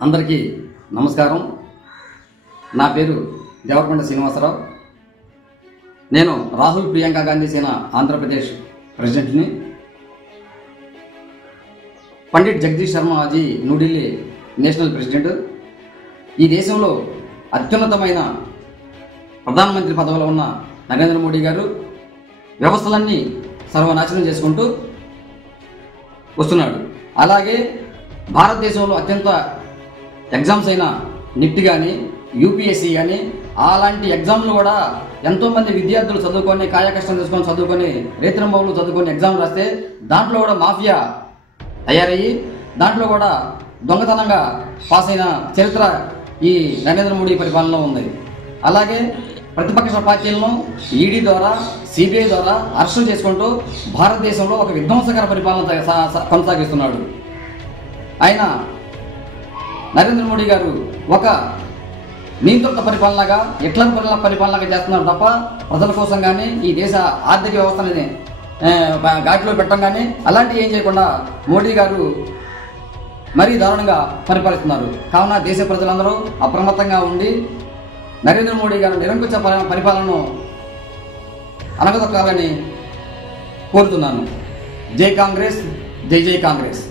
అందరికీ నమస్కారం. నా పేరు దేవరకొండ శ్రీనివాసరావు. నేను రాహుల్ ప్రియాంక గాంధీ సేన ఆంధ్రప్రదేశ్ ప్రెసిడెంట్ని. Pandit Jagdish Sharma ji New Delhi national president. ఈ దేశంలో అత్యున్నతమైన ప్రధానమంత్రి పదవిలో ఉన్న నరేంద్ర మోడీ గారు వ్యవస్థలన్నీ సర్వనాశనం చేసుకుంటూ వస్తున్నాడు. అలాగే భారతదేశంలో అత్యంత ఎగ్జామ్స్ అయిన నిఫ్ట్ కానీ యూపీఎస్సీ కానీ అలాంటి ఎగ్జామ్లు కూడా ఎంతోమంది విద్యార్థులు చదువుకొని కాయకష్టం చేసుకొని చదువుకొని రేత్రింబవులు చదువుకొని ఎగ్జామ్ రాస్తే దాంట్లో కూడా మాఫియా తయారయ్యి దాంట్లో కూడా దొంగతనంగా పాస్ అయిన చరిత్ర ఈ నరేంద్ర మోడీ పరిపాలనలో ఉంది. అలాగే ప్రతిపక్ష పార్టీలను ఈడీ ద్వారా సిబిఐ ద్వారా అరెస్టు చేసుకుంటూ భారతదేశంలో ఒక విధ్వంసకర పరిపాలన కొనసాగిస్తున్నాడు. ఆయన నరేంద్ర మోడీ గారు ఒక నియంత్రిత పరిపాలనగా హిట్లర్ పరిపాలనగా చేస్తున్నారు తప్ప ప్రజల కోసం కానీ ఈ దేశ ఆర్థిక వ్యవస్థని ఘాటిలో పెట్టడం కానీ అలాంటివి ఏం చేయకుండా మోడీ గారు మరీ దారుణంగా పరిపాలిస్తున్నారు. కావున దేశ ప్రజలందరూ అప్రమత్తంగా ఉండి నరేంద్ర మోడీ గారు నిరంకుశ పరిపాలనను అనగదొక్కాలని కోరుతున్నాను. జై కాంగ్రెస్, జై జై కాంగ్రెస్.